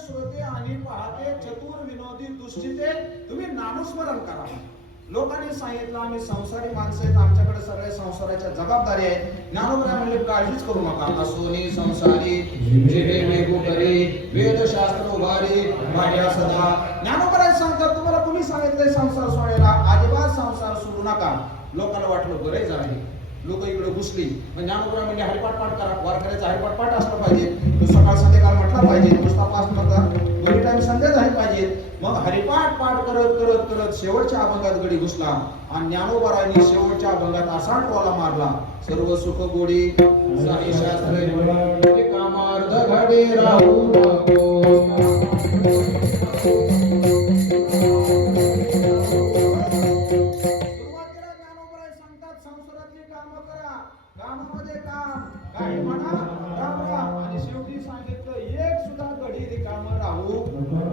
श्रोते आणि पाहते चतुर विनोदी तुम्ही नामस्मरण करा. लोकांनी सांगितलं आम्ही संसारी माणसं आहेत आमच्याकडे सगळ्या संसाराच्या जबाबदारी आहेत. ज्ञानोबराय म्हणजे काळजीच करू नका. असोनी संसारी जिरे वेगू करे वेदशास्त्र उभारी भाड्या सदा. ज्ञानोबराय सांगतात तुम्हाला कुणी सांगितलंय संसार सोडायला? अजिबात संसार सोडू नका. लोकांना वाटलं बरेच झाले. लोक इकडे घुसली. मग ज्ञानोबराय म्हणजे हरिपाठ पाठ करा. वारकऱ्याचा हरिपाठ पाठ असला पाहिजे. तो सकाळ संध्याकाळ म्हटला पाहिजे. नुसता पाच नका दोन्ही टाइम संध्या झाली पाहिजे. मग हरिपाठ पाठ करत करत करत शेवटच्या अभंगात गडी घुसला आणि ज्ञानोबरायनी शेवटच्या अभंगात असा टोला मारला. सर्व सुख गोडी शास्त्र कामार्ध घडे राहू नको.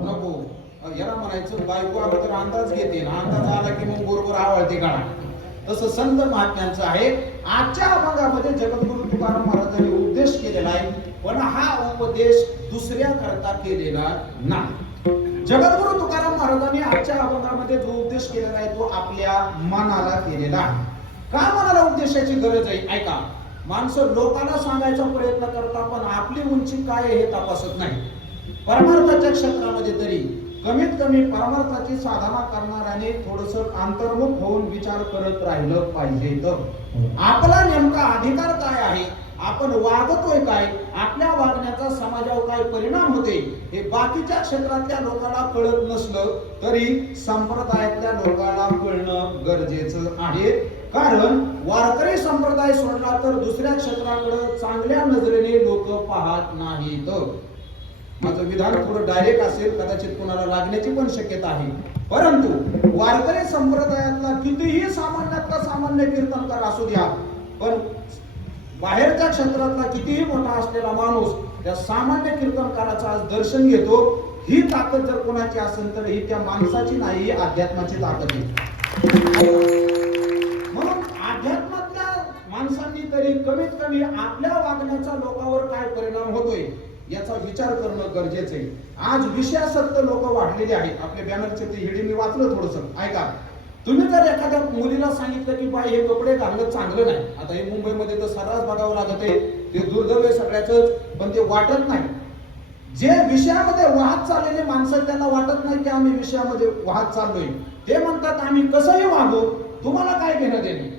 नको. याला म्हणायचं बायको अगोदर अंदाज घेते ना अंदाज आला की मग बरोबर आवडते गाणं तसं संत महात्म्यांचं आहे. आजच्या अभंगामध्ये जगद्गुरु तुकाराम महाराजांनी उपदेश केलेला आहे पण हा उपदेश दुसऱ्या करता केलेला नाही. जगद्गुरु तुकाराम महाराजांनी आजच्या अभंगामध्ये जो उपदेश केलेला आहे तो आपल्या मनाला केलेला आहे. का मनाला उपदेशाची गरज आहे? ऐका. माणसं लोकांना सांगायचा प्रयत्न करता पण आपली उंची काय हे तपासत नाही परमार्थाच्या क्षेत्रामध्ये तरी कमीत कमी परमार्थाची साधना करणाऱ्याने थोडस अंतर्मुख होऊन विचार करत राहिलं पाहिजे. तर आपला नेमका अधिकार काय आहे? आपण वागतोय काय? आपल्या वागण्याचा समाजावर काय परिणाम होते? हे बाकीच्या क्षेत्रातल्या लोकांना कळत नसलं तरी संप्रदायातल्या लोकांना कळणं गरजेचं आहे. कारण वारकरी संप्रदाय सोडला तर दुसऱ्या क्षेत्राकडे चांगल्या नजरेने लोक पाहत नाहीत. माझं विधान थोडं डायरेक्ट असेल कदाचित कोणाला लागण्याची पण शक्यता आहे. परंतु वारकरी संप्रदायातला कितीही सामान्यातला सामान्य कीर्तनकार असू द्या पण बाहेरच्या क्षेत्रातला कितीही मोठा असलेला माणूस त्या सामान्य कीर्तनकाराचं आज दर्शन घेतो ही ताकद जर कोणाची असेल तर ही त्या माणसाची नाही ही अध्यात्माची ताकद आहे. विचार करणं गरजेचं आहे. आज विषयासक्त लोक वाढलेले आहेत. आपल्या बॅनरचे ते हेडी मी वाचलं थोडस. ऐका. तुम्ही जर एखाद्या मुलीला सांगितलं की बाई हे कपडे घालणं चांगलं नाही. आता हे मुंबईमध्ये तर सर्रास बघावं लागत आहे. ते दुर्दैव आहे सगळ्याच पण ते वाटत नाही. जे विषयामध्ये वाहत चाललेले माणसं त्यांना वाटत नाही की आम्ही विषयामध्ये वाहत चाललोय. ते म्हणतात आम्ही कसंही वागू तुम्हाला काय घेणं देणे?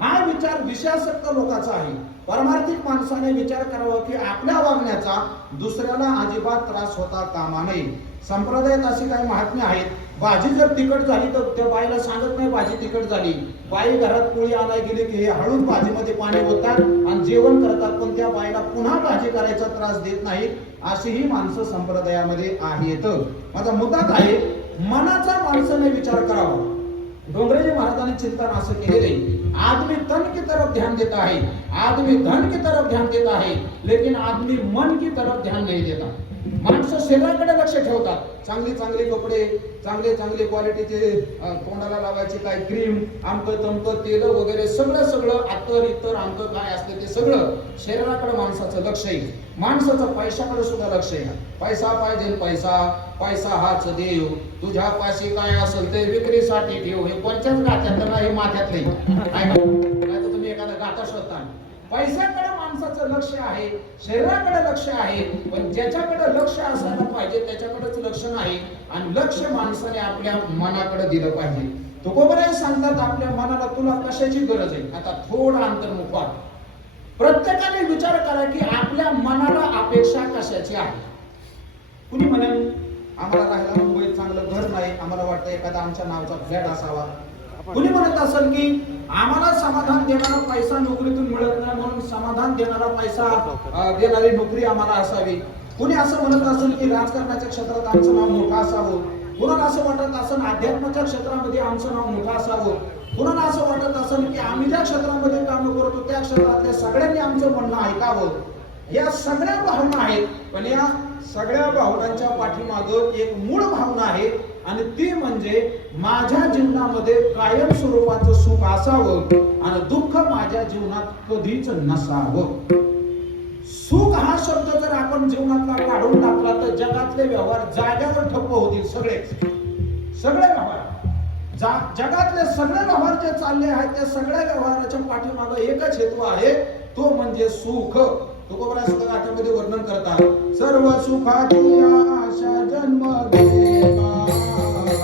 हा विचार विषयासक्त लोकांचा आहे. परमार्थिक माणसाने विचार करावा की आपल्या वागण्याचा दुसऱ्याला अजिबात त्रास होता कामा नये. संप्रदायात अशी काही महात्म्य आहेत. भाजी जर तिखट झाली तर त्या बाईला सांगत नाही भाजी तिखट झाली. बाई घरात पोळी आणाय गेली की हे हळूच भाजीमध्ये पाणी होतात आणि जेवण करतात पण त्या बाईला पुन्हा भाजी करायचा त्रास देत नाहीत अशीही माणसं संप्रदायामध्ये आहेत. माझा मुद्दा काय आहे? मनाचा माणसाने विचार करावा. डोंगरेजी महाराजांनी चिंतन असं केलेले. आदमी तन की तरफ ध्यान देता है आदमी धन की तरफ ध्यान देता है लेकिन आदमी मन की तरफ ध्यान नहीं देता. माणसं शरीराकडे लक्ष ठेवतात. चांगले चांगले कपडे चांगले चांगले क्वालिटीचे तोंडाला लावायचे काय क्रीम आमक तमकं तेल वगैरे सगळं सगळं आतर इतर आमक काय असतं ते सगळं शरीराकडे माणसाचं लक्ष येईल. माणसाचं पैशाकडे सुद्धा लक्ष येणार. पैसा पाहिजे पैसा. पैसा हाच देव. तुझ्या पाशी काय असेल ते विक्रीसाठी ठेव. हे पंचायत गात्यातलं नाही हे माथ्यातलं काय नाही तर तुम्ही एखादा गाता शोधता पैशाकडे माणसाचं लक्ष आहे शरीराकडे लक्ष आहे पण ज्याच्याकडे लक्ष असायला पाहिजे त्याच्याकडेच लक्ष नाही. आणि लक्ष माणसाने आपल्या मनाकडे दिलं पाहिजे. तुकोबराय सांगतात आपल्या मनाला तुला कशाची गरज आहे? आता थोडा अंतर्मुख व्हा प्रत्येकाने विचार करा की आपल्या मनाला अपेक्षा कशाची आहे? कुणी म्हणेल आम्हाला राहायला मुंबईत चांगलं घर नाही आम्हाला वाटतं एखादा आमच्या नावाचा फ्लॅट असावा. कुणी म्हणत असेल की आम्हाला समाधान देणारा पैसा नोकरीतून मिळत समाधान देणारा पैसा देणारी नोकरी आम्हाला असावी. कुणी असं म्हणत असेल की राजकारणाच्या क्षेत्रात आमचं नाव मोठं असावं? कुणाला असं वाटत असेल अध्यात्माच्या क्षेत्रामध्ये आमचं नाव मोठं असावं? कुणाला असं वाटत असेल की आम्ही ज्या क्षेत्रामध्ये काम करतो त्या क्षेत्रातल्या सगळ्यांनी आमचं म्हणणं ऐकावं? या सगळ्या भावना आहेत पण या सगळ्या भावनांच्या पाठीमाग एक मूळ भावना आहे आणि ती म्हणजे माझ्या जीवनामध्ये कायम स्वरूपाचं सुख असावं आणि दुःख माझ्या जीवनात कधीच नसावं. सुख हा शब्द जर आपण जीवनातला काढून टाकला तर जगातले व्यवहार जाग्यावर ठप्प होतील सगळेच सगळे व्यवहार. जा- जगातले सगळे व्यवहार जे चालले आहेत त्या सगळ्या व्यवहाराच्या पाठीमागे एकच हेतू आहे. तो म्हणजे सुख. तुकोबरा गाथ्यामध्ये वर्णन करतात. सर्व सुखाची आशा जन्म घेता